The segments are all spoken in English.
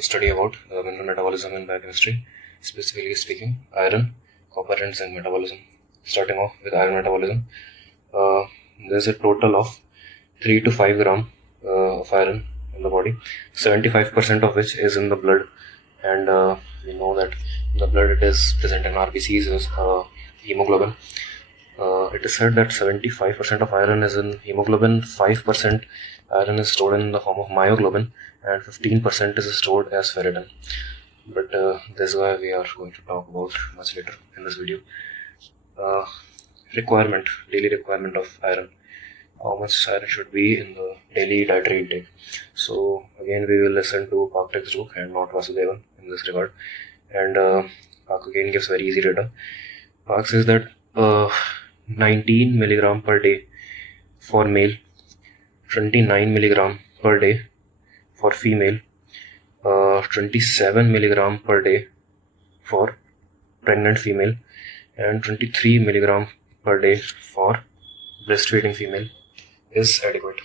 to study about mineral metabolism in biochemistry, specifically speaking, iron, copper, and zinc metabolism. Starting off with iron metabolism, there's a total of 3 to 5 gram of iron in the body, 75% of which is in the blood, and we know that in the blood it is present in RBCs as hemoglobin. It is said that 75% of iron is in hemoglobin, 5% iron is stored in the form of myoglobin, and 15% is stored as ferritin. But this is why we are going to talk about much later in this video. Daily requirement of iron. How much iron should be in the daily dietary intake. So again we will listen to Park textbook and not Vasudevan in this regard. And Park again gives very easy data. Park says that 19 milligram per day for male, 29 milligram per day for female, 27 milligram per day for pregnant female, and 23 milligram per day for breastfeeding female is adequate.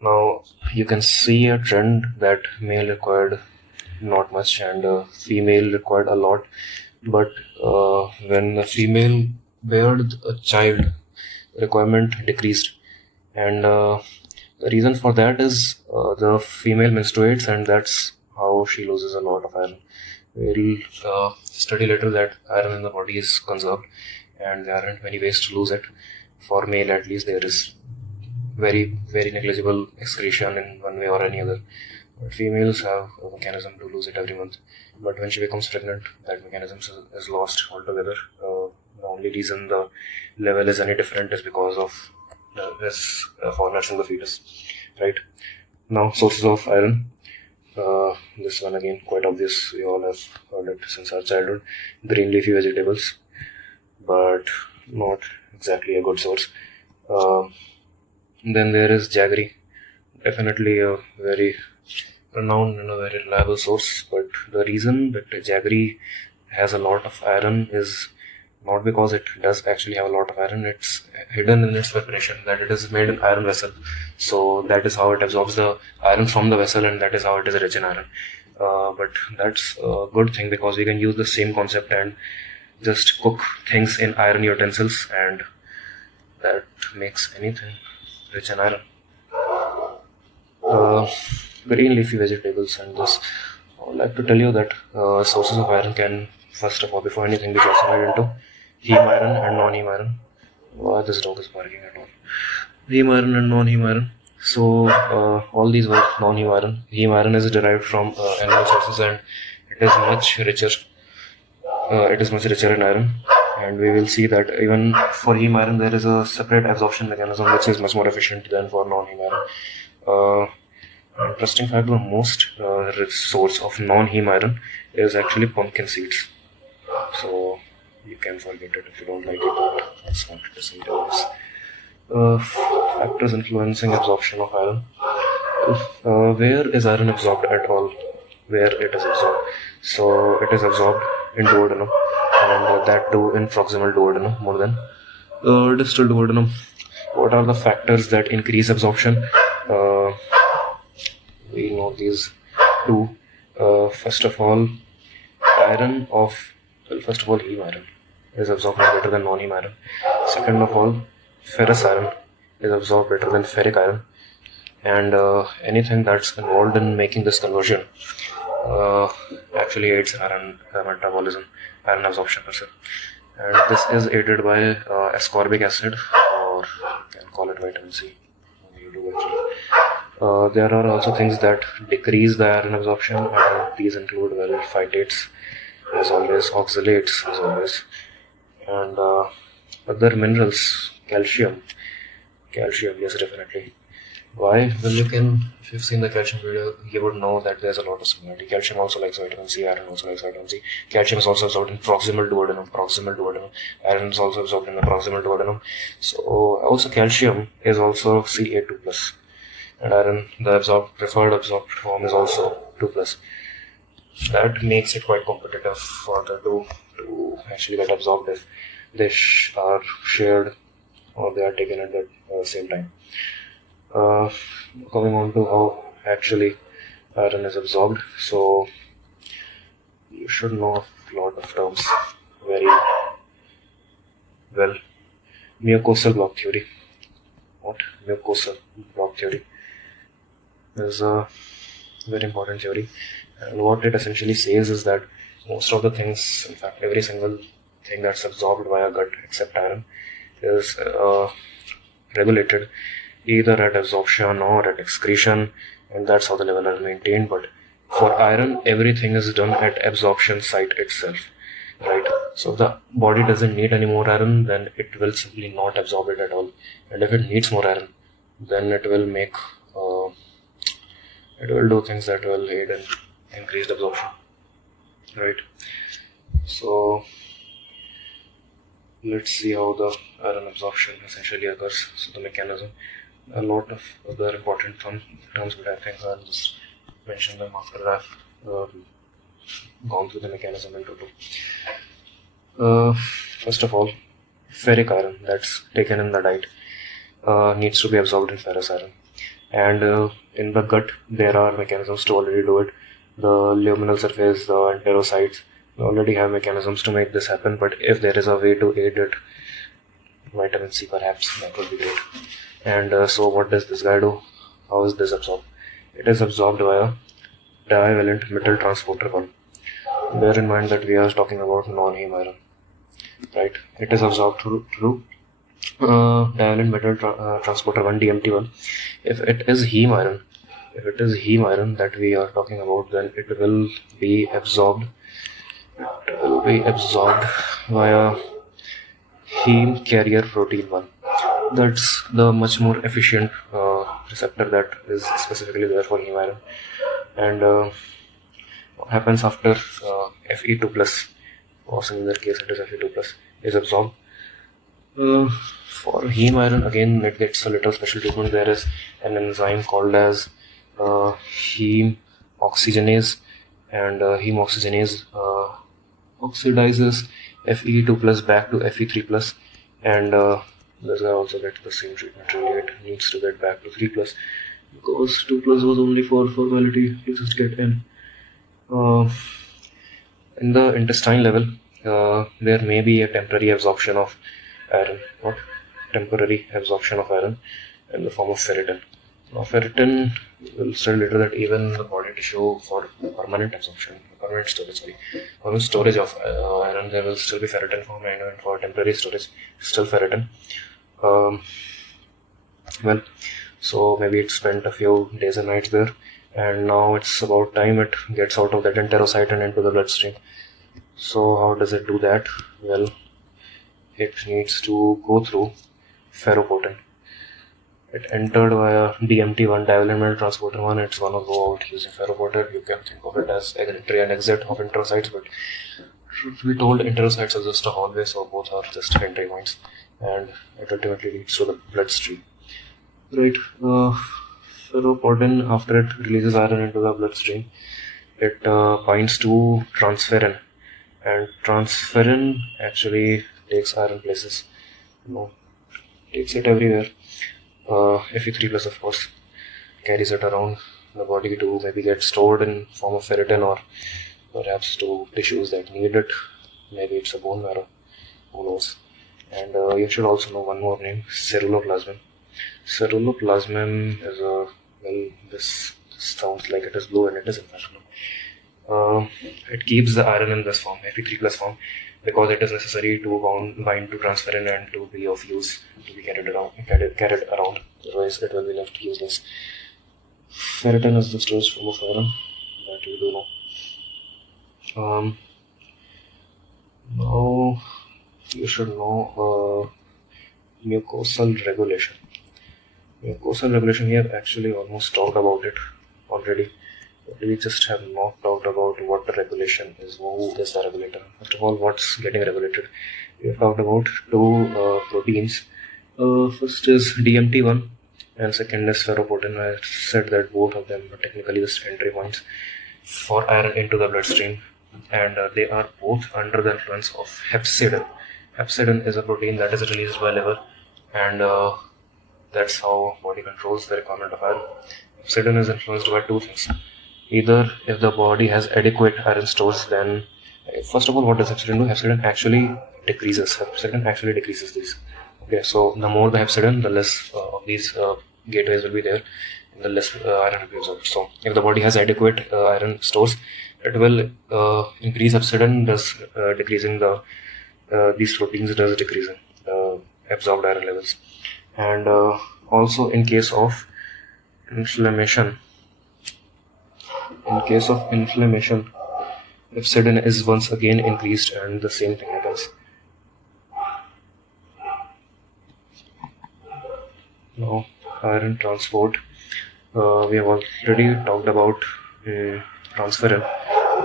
Now you can see a trend that male required not much and female required a lot, but when the female bared a child, requirement decreased, and the reason for that is the female menstruates, and that's how she loses a lot of iron. We'll study later that iron in the body is conserved, and there aren't many ways to lose it. For male at least there is very negligible excretion in one way or any other. But females have a mechanism to lose it every month, but when she becomes pregnant, that mechanism is lost altogether. The only reason the level is any different is because of this for nursing the fetus, right? Now, sources of iron. This one again quite obvious. We all have heard it since our childhood. Green leafy vegetables, but not exactly a good source. Then there is jaggery. Definitely a very renowned and a very reliable source, but the reason that jaggery has a lot of iron is not because it does actually have a lot of iron. It's hidden in its preparation, that it is made in iron vessel, so that is how it absorbs the iron from the vessel, and that is how it is rich in iron. But that's a good thing because we can use the same concept and just cook things in iron utensils, and that makes anything rich in iron. Green leafy vegetables, and this I would like to tell you that sources of iron can, first of all, before anything, be classified into heme iron and non-heme iron. Why this dog is barking at all? Heme iron and non-heme iron. So all these were non-heme iron. Heme iron is derived from animal sources, and it is much richer. It is much richer in iron, and we will see that even for heme iron there is a separate absorption mechanism which is much more efficient than for non-heme iron. Interesting fact: the most rich source of non-heme iron is actually pumpkin seeds. So you can forget it if you don't like it, but that's not to say otherwise. Factors influencing absorption of iron. Where is iron absorbed at all? Where it is absorbed? So it is absorbed in duodenum, and that too in proximal duodenum more than distal duodenum. What are the factors that increase absorption? We know these two. First of all, heme iron is absorbed better than non-heme iron. Second of all, ferrous iron is absorbed better than ferric iron, and anything that's involved in making this conversion actually aids iron metabolism, iron absorption per se. And this is aided by ascorbic acid, or you can call it vitamin C. You do actually. There are also things that decrease the iron absorption, and these include phytates, as always, oxalates, as always, and other minerals. Calcium, yes, definitely. Why? Well, if you've seen the calcium video, you would know that there's a lot of similarity. Calcium also likes vitamin C, iron also likes vitamin C. Calcium is also absorbed in proximal duodenum. Iron is also absorbed in the proximal duodenum. So also calcium is also Ca2+. And iron, the preferred absorbed form, is also 2+. That makes it quite competitive for the two to actually get absorbed if they are shared or they are taken at the same time. Coming on to how actually iron is absorbed. So you should know a lot of terms very well. Mucosal block theory. What? Mucosal block theory is a very important theory, and what it essentially says is that most of the things, in fact every single thing that's absorbed via gut except iron, is regulated either at absorption or at excretion, and that's how the level are maintained. But for iron, everything is done at absorption site itself, right? So if the body doesn't need any more iron, then it will simply not absorb it at all, and if it needs more iron, then it will make it will do things that will aid in increased absorption, right? So let's see how the iron absorption essentially occurs. So the mechanism, a lot of other important terms, but I think I'll just mention them after I've gone through the mechanism in total. First of all, ferric iron that's taken in the diet needs to be absorbed in ferrous iron, and in the gut there are mechanisms to already do it. The luminal surface, the enterocytes already have mechanisms to make this happen, but if there is a way to aid it, vitamin C perhaps, that would be great. And so what does this guy do? How is this absorbed? It is absorbed via divalent metal transporter 1. Bear in mind that we are talking about non-heme iron, right? It is absorbed through divalent metal transporter 1, DMT1. If it is heme iron that we are talking about, then it will be absorbed via heme carrier protein 1. That's the much more efficient receptor that is specifically there for heme iron. And what happens after Fe2 plus, or in their case it is Fe2 plus, is absorbed? For heme iron, again, it gets a little special treatment. There is an enzyme called as heme oxygenase, and heme oxygenase oxidizes Fe2 plus back to Fe3 plus, and this guy also gets the same treatment. Really, it needs to get back to 3 plus, because 2 plus was only for formality to just get in. In the intestine level, there may be a temporary absorption of iron, in the form of ferritin. Now, ferritin will study later that even the body tissue for permanent storage of iron, there will still be ferritin form, and for temporary storage, still ferritin. Well, so maybe it spent a few days and nights there, and now it's about time it gets out of that enterocyte and into the bloodstream. So how does it do that? Well, it needs to go through ferroportin. It entered via DMT1, divalent metal transporter 1. It's gonna go out using ferroportin. You can think of it as entry and exit of enterocytes, but truth be told, enterocytes are just a hallway, so both are just entry points, and it ultimately leads to the bloodstream. Right. Ferroportin, after it releases iron into the bloodstream, it binds to transferrin, and transferrin actually takes iron places. Takes it everywhere. Fe3 plus, of course, carries it around the body to maybe get stored in form of ferritin, or perhaps to tissues that need it. Maybe it's a bone marrow, who knows. And you should also know one more name, ceruloplasmin. Ceruloplasmin is this sounds like it is blue, and it is in fact blue. It keeps the iron in this form, Fe3 plus form, because it is necessary to bind to transferrin and to be of use, to be carried around. Otherwise, it will be left useless. Ferritin is the storage form of iron that we do know. Now you should know mucosal regulation. Mucosal regulation, we have actually almost talked about it already. We just have not talked about what the regulation is. Who is the regulator? First of all, what's getting regulated? We have talked about two proteins. First is DMT1 and second is ferroportin. I said that both of them are technically just entry points for iron into the bloodstream, and they are both under the influence of hepcidin. Hepcidin is a protein that is released by liver, and that's how body controls the requirement of iron. Hepcidin is influenced by two things. Either if the body has adequate iron stores, then first of all, what does hepcidin do? Hepcidin actually decreases. Hepcidin actually decreases these. Okay, so the more the hepcidin, the less of these gateways will be there, and the less iron will be absorbed. So if the body has adequate iron stores, it will increase hepcidin, thus decreasing the these proteins, thus decreasing the absorbed iron levels. And also in case of inflammation, hepcidin is once again increased, and the same thing happens. Now, iron transport. We have already talked about transferrin,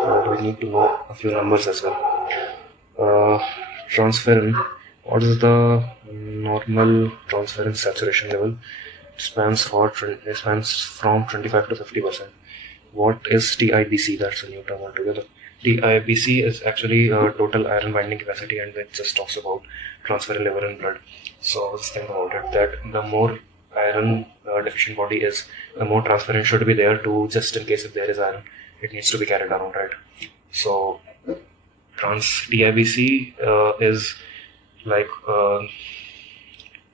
but we need to know a few numbers as well. Transferrin, what is the normal transferrin saturation level? It spans from 25 to 50%. What is TIBC? That's a new term altogether. TIBC is actually total iron binding capacity, and it just talks about transferrin level in blood. So let's think about it, that the more iron deficient body is, the more transferrin should be there to, just in case if there is iron, it needs to be carried around, right? So TIBC is like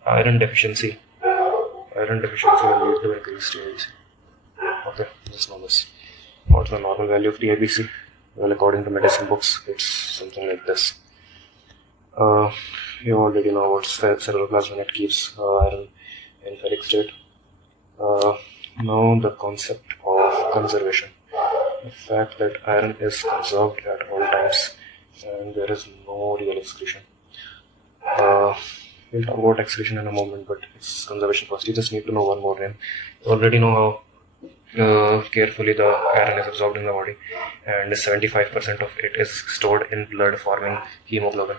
iron deficiency. Iron deficiency will lead to increased TIBC. Okay, just know this. What's the normal value of TIBC? Well, according to medicine books, it's something like this. You already know what ceruloplasmin, it keeps iron in ferric state. Now the concept of conservation. The fact that iron is conserved at all times and there is no real excretion. We'll talk about excretion in a moment, but it's conservation first. You just need to know one more name. You already know how carefully the iron is absorbed in the body, and 75% of it is stored in blood forming hemoglobin.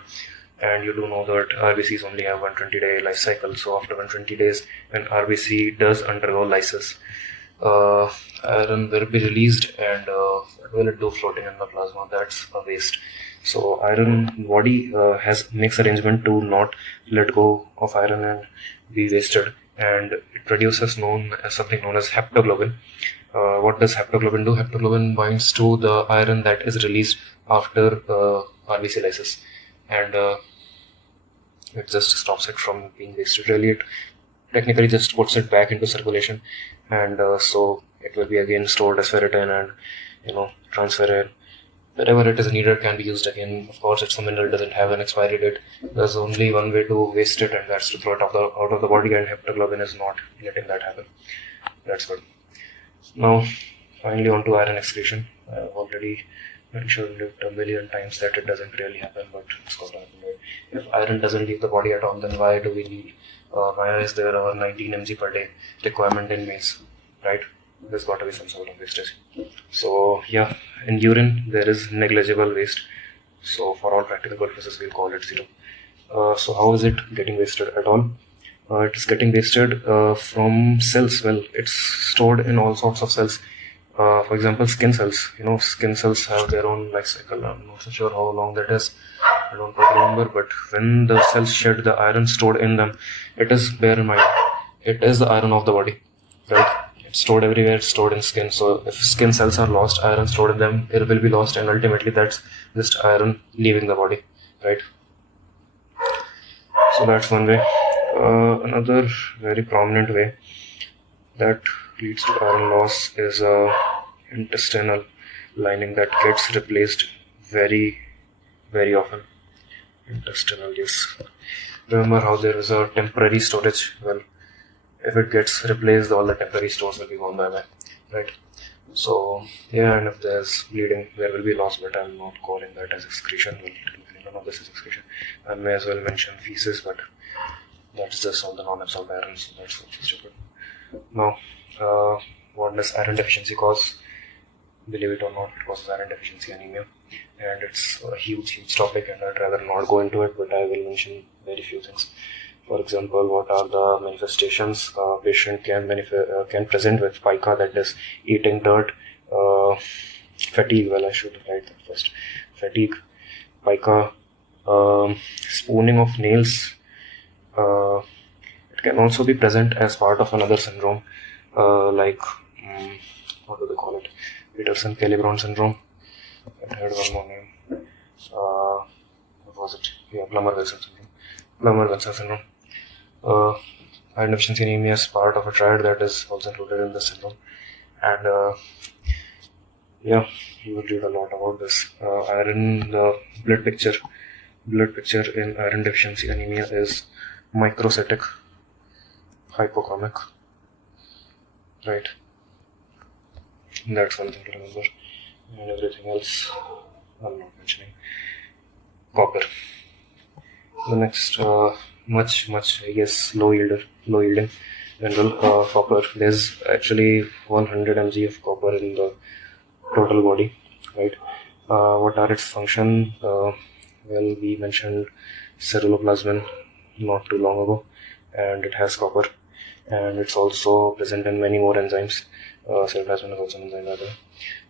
And you do know that RBCs only have 120-day life cycle. So after 120 days, when RBC does undergo lysis, iron will be released, and what will it do floating in the plasma? That's a waste. So iron body makes arrangement to not let go of iron and be wasted, and it produces something known as haptoglobin. What does haptoglobin do? Haptoglobin binds to the iron that is released after RBC lysis, and it just stops it from being wasted. Really, it technically just puts it back into circulation, and so it will be again stored as ferritin, and transferrin. Wherever it is needed can be used again. Of course, if a mineral doesn't have an expiry date, there's only one way to waste it, and that's to throw it out of the body, and haptoglobin is not letting that happen. That's good. Now, finally on to iron excretion. I've already mentioned it a million times that it doesn't really happen, but it's got to happen. Right? If iron doesn't leave the body at all, then why do we need, why is there our 19 mg per day requirement in males, right? There's got to be some sort of wastage. So yeah, in urine there is negligible waste. So for all practical purposes, we'll call it zero. So how is it getting wasted at all? It is getting wasted from cells. Well, it's stored in all sorts of cells. For example, skin cells. Skin cells have their own life cycle. I'm not so sure how long that is. I don't quite remember. But when the cells shed the iron stored in them, it is, bear in mind, it is the iron of the body, right? It's stored everywhere. It's stored in skin. So if skin cells are lost, iron stored in them, it will be lost, and ultimately that's just iron leaving the body, right? So that's one way. Another very prominent way that leads to iron loss is intestinal lining that gets replaced very, very often. Intestinal, yes. Remember how there is a temporary storage? Well, if it gets replaced, all the temporary stores will be gone bye-bye, right? So yeah, and if there's bleeding, there will be loss, but I'm not calling that as excretion. Well, none of this is excretion. I may as well mention feces, but that's just all the non-absorbed iron, so that's also stupid. Now, what does iron deficiency cause? Believe it or not, it causes iron deficiency anemia, and it's a huge topic, and I'd rather not go into it, but I will mention very few things. For example, what are the manifestations a patient can present with pica, that is eating dirt, fatigue? Well, I should write that first. Fatigue, pica, spooning of nails. It can also be present as part of another syndrome, like what do they call it? Peterson-Kelly-Brown syndrome. It had one more name. What was it? Yeah, Plummer-Wilson syndrome. Plummer-Wilson syndrome. Iron deficiency anemia is part of a triad that is also included in this syndrome. And yeah, you will read a lot about this. The blood picture in iron deficiency anemia is microcytic hypochromic, right? That's one thing to remember, and everything else I'm not mentioning. Copper. The next, much I guess low yielding mineral, copper. There's actually 100 mg of copper in the total body, right? What are its function? Well, we mentioned ceruloplasmin not too long ago, and it has copper, and it's also present in many more enzymes. Ceruloplasmin is also an enzyme, rather.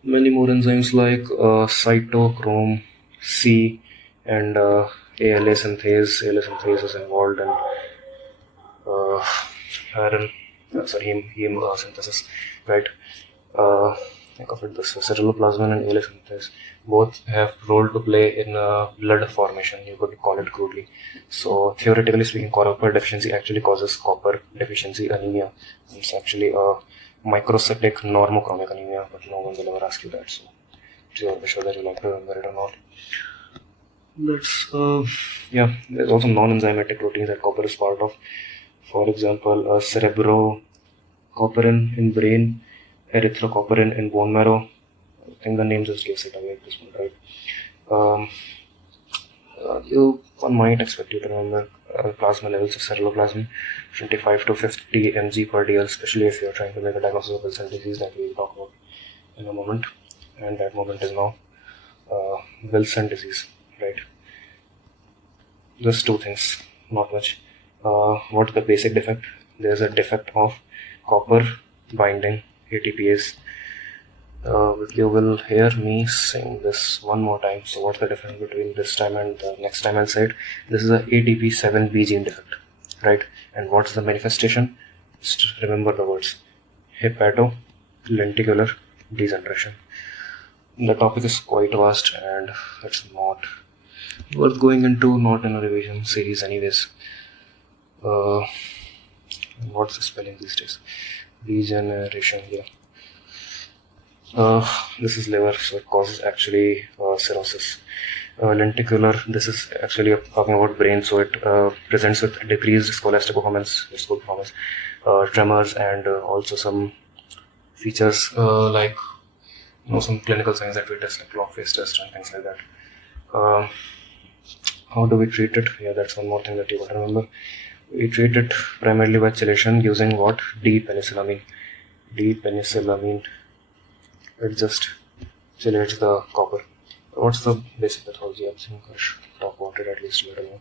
Many more enzymes like cytochrome C and ALA synthase. ALA synthase is involved in heme synthesis, right? Think of it this way: ceruloplasmin and ALA synthase both have role to play in blood formation. You could call it crudely. So theoretically speaking, copper deficiency actually causes copper deficiency anemia. It's actually a microcytic normochromic anemia, but no one will ever ask you that. So be sure that you like to remember it or not. There's also non-enzymatic proteins that copper is part of. For example, cerebrocopperin in brain, erythrocopperin in bone marrow. I think the name just gives it away at this point, right? One might expect you to remember plasma levels of ceruloplasmin, 25 to 50 mg per dl, especially if you're trying to make a diagnosis of Wilson disease that we'll talk about in a moment. And that moment is now Wilson disease, right? Just two things, not much. What's the basic defect? There's a defect of copper binding ATPase. You will hear me sing this one more time. So what's the difference between this time and the next time I'll say it? This is a ATP7B gene defect, right? And what's the manifestation? Just remember the words: hepatolenticular degeneration. The topic is quite vast and it's not worth going into, not in a revision series anyways. What's the spelling these days? Degeneration, yeah. This is liver, so it causes actually cirrhosis. Lenticular, this is actually talking about brain, so it presents with decreased scholastic performance, school performance, tremors, and also some features like some clinical signs that we test, like log phase test and things like that. How do we treat it? Yeah, that's one more thing that you got to remember. We treat it primarily by chelation using what? D-penicillamine. D-penicillamine. It just chelates the copper. What's the basic pathology? I think I should talk about it at least a little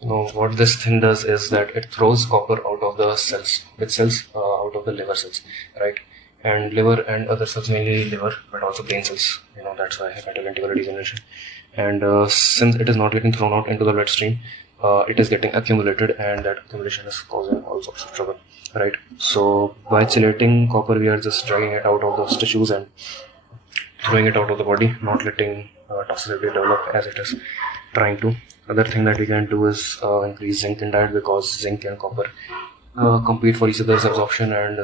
more. What this thing does is that it throws copper out of the cells. Which cells? Out of the liver cells, right? And liver and other cells, mainly liver, but also brain cells. That's why hepatolenticular degeneration. And since it is not getting thrown out into the bloodstream, it is getting accumulated, and that accumulation is causing all sorts of trouble, right? So by chelating copper, we are just dragging it out of those tissues and throwing it out of the body, not letting toxicity develop as it is trying to. Other thing that we can do is increase zinc in diet, because zinc and copper compete for each other's absorption, and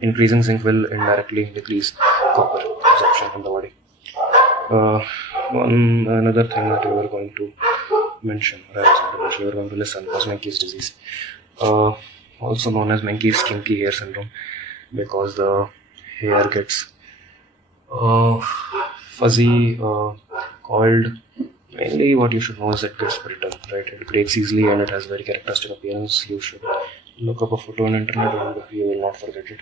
increasing zinc will indirectly decrease copper absorption from the body. Another thing that we were going to mention, we were going to listen, was Menkes disease, also known as Menkes kinky hair syndrome, because the hair gets fuzzy, called. Mainly what you should know is it gets brittle, right? It breaks easily and it has very characteristic appearance. You should look up a photo on the internet and you will not forget it,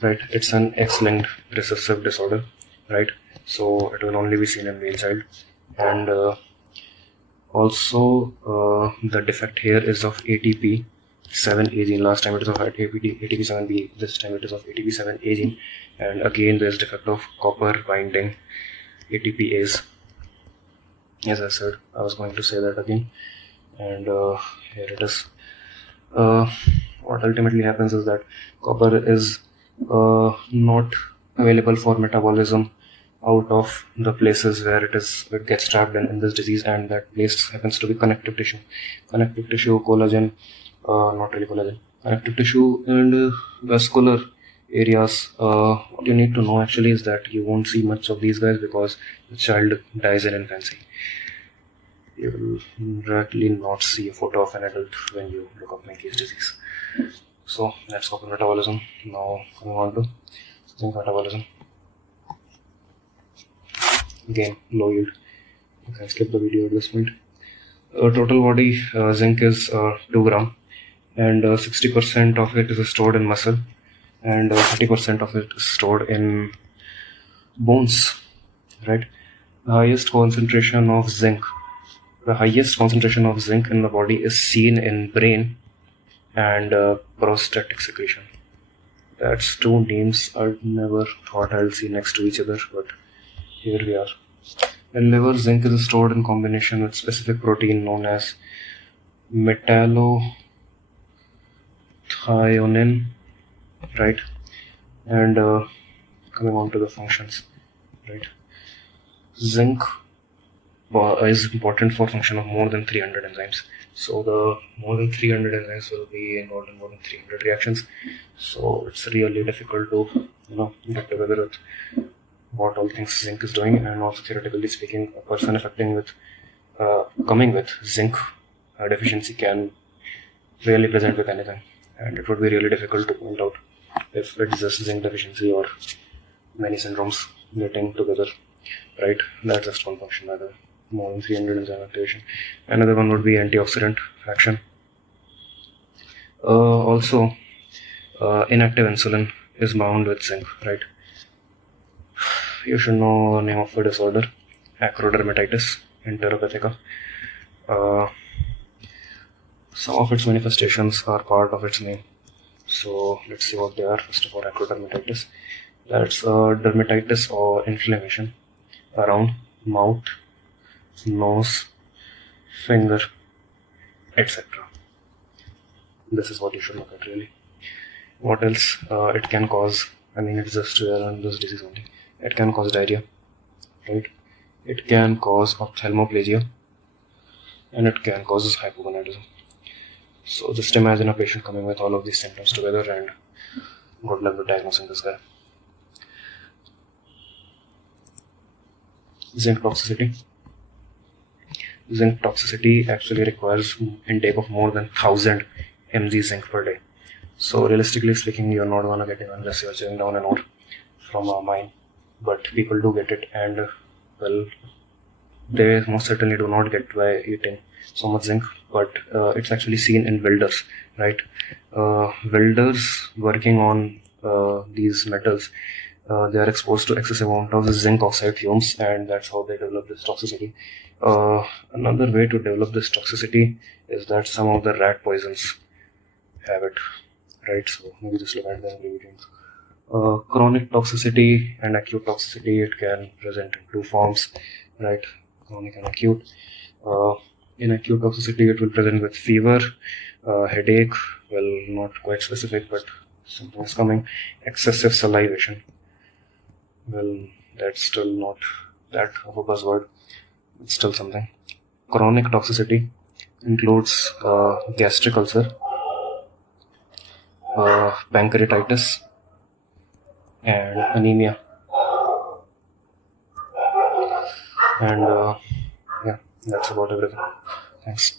right? It's an X-linked recessive disorder, right? So it will only be seen in male child. And also the defect here is of ATP7A gene. Last time it was of ATP7B, this time it is of ATP7A gene. And again there's defect of copper binding ATPase. As I said, I was going to say that again, and here it is. What ultimately happens is that copper is not available for metabolism out of the places where it gets trapped in this disease, and that place happens to be connective tissue, collagen, not really collagen, connective tissue, and vascular areas. What you need to know actually is that you won't see much of these guys because the child dies in infancy. You will directly not see a photo of an adult when you look up Menkes disease. So let's go to metabolism. Now coming on to zinc metabolism. Again, low yield. You can skip the video at this point. Total body zinc is 2 gram, and 60% of it is stored in muscle, and 30% of it is stored in bones. Right. The highest concentration of zinc in the body is seen in brain and prostatic secretion. That's two names I never thought I'll see next to each other, but here we are. In liver, zinc is stored in combination with specific protein known as metallothionein, right? And coming on to the functions, right? Zinc is important for function of more than 300 enzymes. So the more than 300 enzymes will be involved in more than 300 reactions. So it's really difficult to get together with what all things zinc is doing, and also theoretically speaking, a person coming with zinc deficiency can really present with anything, and it would be really difficult to point out if it's just zinc deficiency or many syndromes getting together, right? That's just one function, rather more than 300 enzyme activation. Another one would be antioxidant action. Also, inactive insulin is bound with zinc, right? You should know the name of the disorder, acrodermatitis enteropathica. Some of its manifestations are part of its name. So let's see what they are. First of all, acrodermatitis. That's dermatitis or inflammation around mouth, nose, finger, etc. This is what you should look at really. What else? It can cause, it's just on this disease only. It can cause diarrhea, right? It can cause ophthalmoplegia, and it can cause hypogonadism. So just imagine a patient coming with all of these symptoms together, and good luck with diagnosing this guy. Zinc toxicity. Zinc toxicity actually requires intake of more than 1000 mg zinc per day. So realistically speaking, you're not gonna get it unless you're chewing down an ore from a mine. But people do get it, and well, they most certainly do not get by eating so much zinc, but it's actually seen in welders, right? Welders working on these metals, they are exposed to excessive amount of zinc oxide fumes, and that's how they develop this toxicity. Another way to develop this toxicity is that some of the rat poisons have it, right? So maybe just look at the ingredients. Chronic toxicity and acute toxicity, it can present in two forms, right? Chronic and acute. In acute toxicity, it will present with fever, headache, well, not quite specific, but something is coming, excessive salivation. Well, that's still not that of a buzzword, it's still something. Chronic toxicity includes gastric ulcer, pancreatitis, and anemia. And yeah, that's about everything. Thanks.